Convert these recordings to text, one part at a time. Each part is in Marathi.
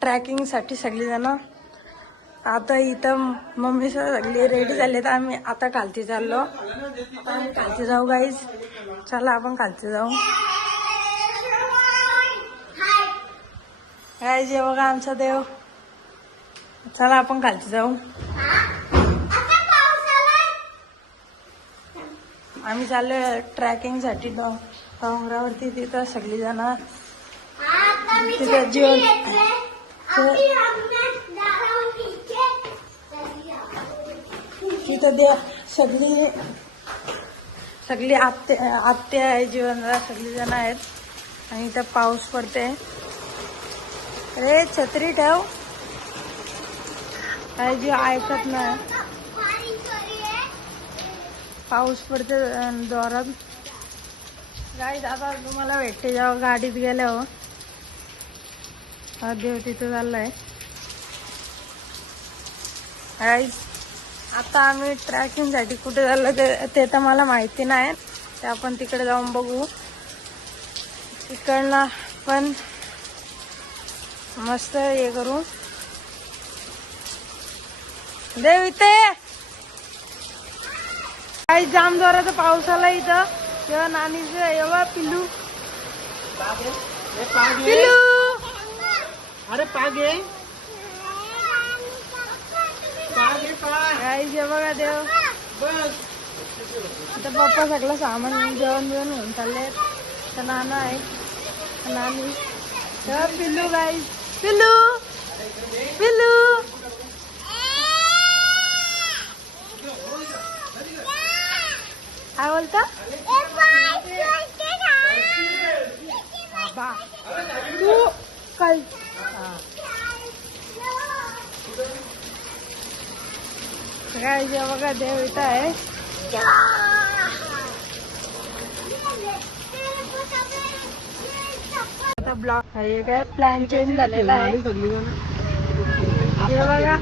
ट्रॅकिंगसाठी सगळीजण आता इथं मम्मी सगळी रेडी झाले तर आम्ही आता खालती चाललो. आता आम्ही खालती जाऊ गाईज. चला आपण खालती जाऊ. गाईज हे बघा आमचा देव. चला आपण खालती जाऊ. आम्ही चाललोय ट्रॅकिंगसाठी डोंगरावरती. तिथं सगळी जण तिथं जीवन तिथं देव सगळी आत्या आहे जीवनला सगळी जण आहेत. आणि इथं पाऊस पडते. अरे छत्री ठेव. काय जी ऐकत नाही. पाऊस पडते जोरात. गाईज आता तुम्हाला भेटते जेव्हा गाडीत गेल्यावर. हा देव तिथं चाललाय. गाईज आता आम्ही ट्रॅकिंगसाठी कुठे चाललो ते तर मला माहिती नाही. ते आपण तिकडे जाऊन बघू. तिकडनं पण मस्त हे करू. देव इथे काही जाम जोराचा पाऊस आला इथं. तेव्हा नानीचं एवढा पिल्लू पिल्लू. अरे पागे गाईज बघा देव. आता पप्पा सगळं सामान जेवण घेऊन चालले. तर नाना आहे नानी. तेव्हा पिल्लू गाईज. पिल्लू पिल्लू काय बोलता. तू काल काय जे बघा देव इथं आहे. आता ब्लॉक आहे काय प्लॅन चेंज झालेला आहे. हे बघा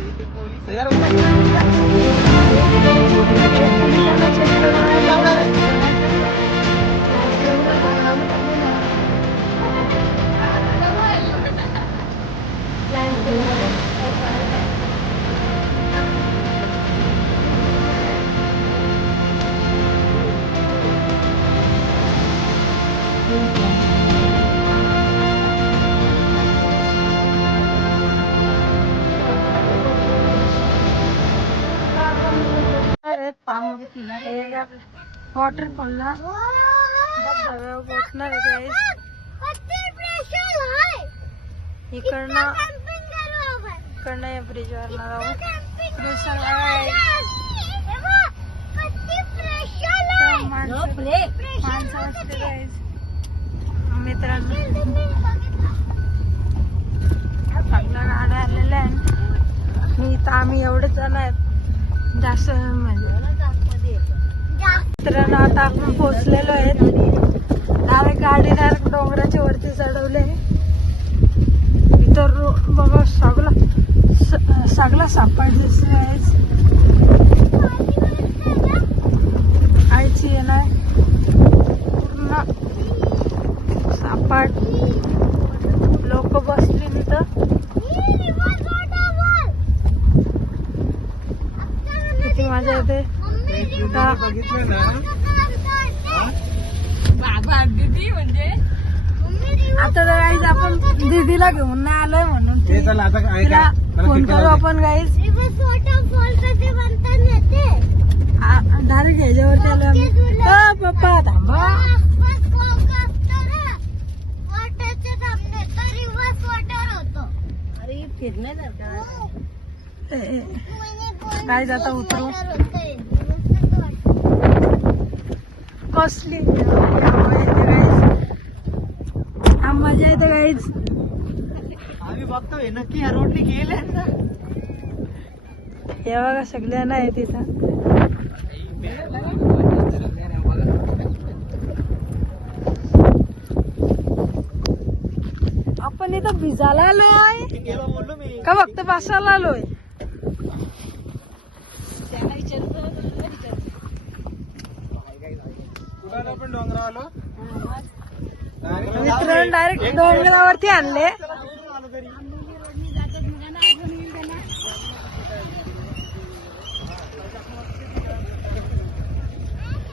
वॉटरफॉलला धबधब्यावर पोचणार आहे. इकडनं या ब्रिजवर जाऊ. मित्रांनो सगळ्या गाड्या आलेल्या आहेत. मी तर आम्ही एवढेच जण आहेत. जास्त म्हणजे मित्रांनो आता आपण पोहोचलेलो आहेत. डायरेक्ट गाडी डायरेक्ट डोंगराच्या वरती चढवले. इतर बघा सगळा सापाट दिसतोय. आईची येणार पूर्ण सापाट. लोक बसली तिथं. किती मजा येते. बघितलं ना आता तर गाईज आपण दीदीला घेऊन नाही आलोय म्हणून तिला फोन करू आपण गाईज. डायरेक्ट ह्याच्यावरती आलो आम्ही. पप्पा थांबा. गाईज आता उतरू. कसली मजा येते गाईज. आम्ही बघतोय नक्की या रोडने गेले. हे बघा सगळ्यांना आहे तिथं. आपण इथं भिजायला आलोय का फक्त बसायला आलोय. आपण डोंगरावर आलो. मित्रांनो डायरेक्ट डोंगरावरती आणले.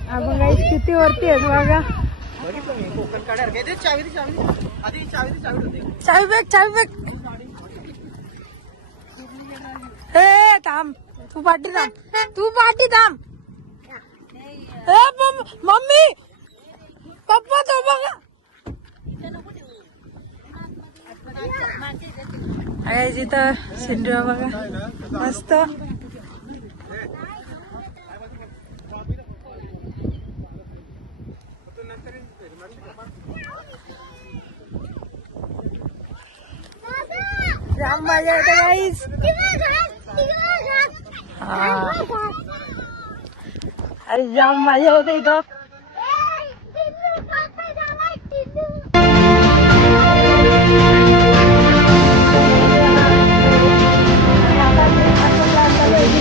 आपण काही किती वरती आहेत बघा. बघितलं मी कोकण काढ्यावर काय ते चावी दे, चावी दे. आधी चावी होते. चावी बॅग हे थांब, तू पाठी थांब. ए मम्मी पप्पा तो बघा. आहे जिथं सिंधू बघा मस्त. जाम मजा येते गाईस. अरे जाम मजा होते इथं.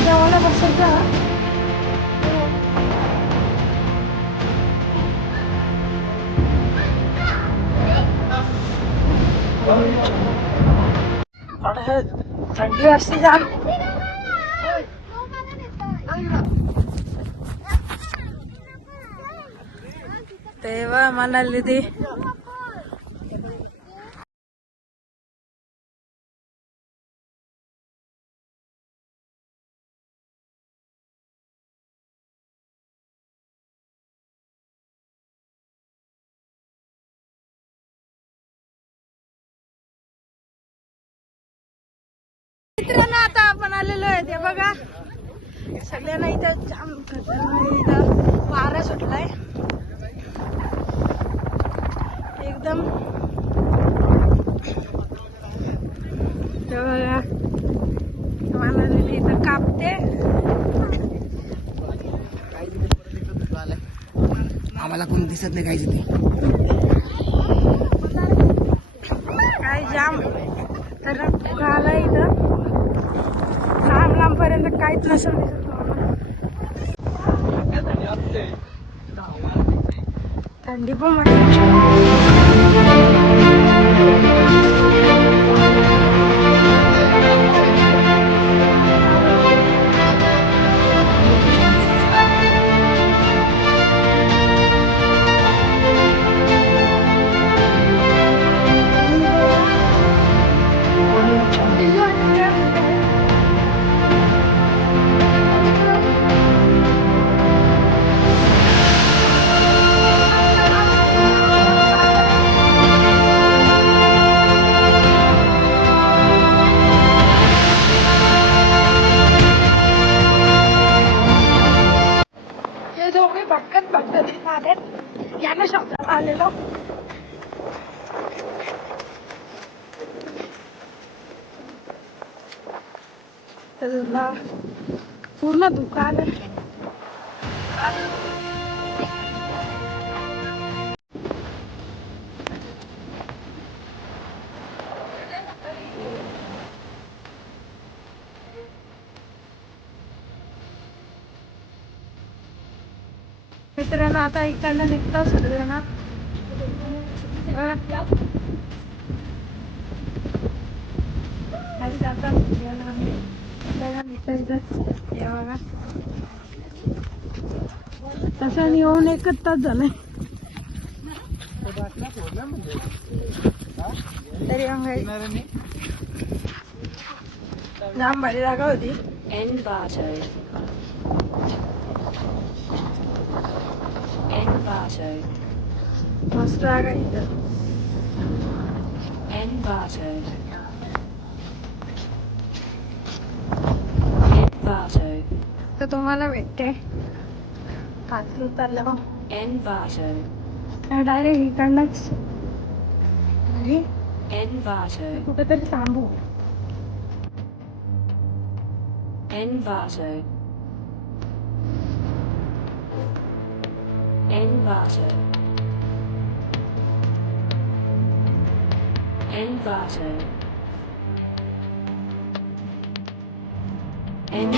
मला बसायचं. थंडी असते जाम. तेव्हा म्हणाली ती मित्रांनो आता आपण आलेलो आहे ते बघा. सगळ्यांना इथं जाम इथं वारा सुटलाय एकदम. बघा मनाली इथं कापते. आम्हाला कोण दिसत नाही काही तिथे. काय जाम तर आला इथं लांब पर्यंत काहीच नसेल दिसत. थंडी पण दोघे भटकत नात्यात यानं शब्दाला आलेलो. पूर्ण दुकान आहे. मित्रांनो आता इकडनं निघतो सगळ्यांना. तसं येऊन 1 तास झालाय तरी जाम भारी जागा होती. मस्त जागा इथं. तर तुम्हाला भेटते खाली उतरल्यावर डायरेक्ट इकडनंच कुठेतरी थांबू.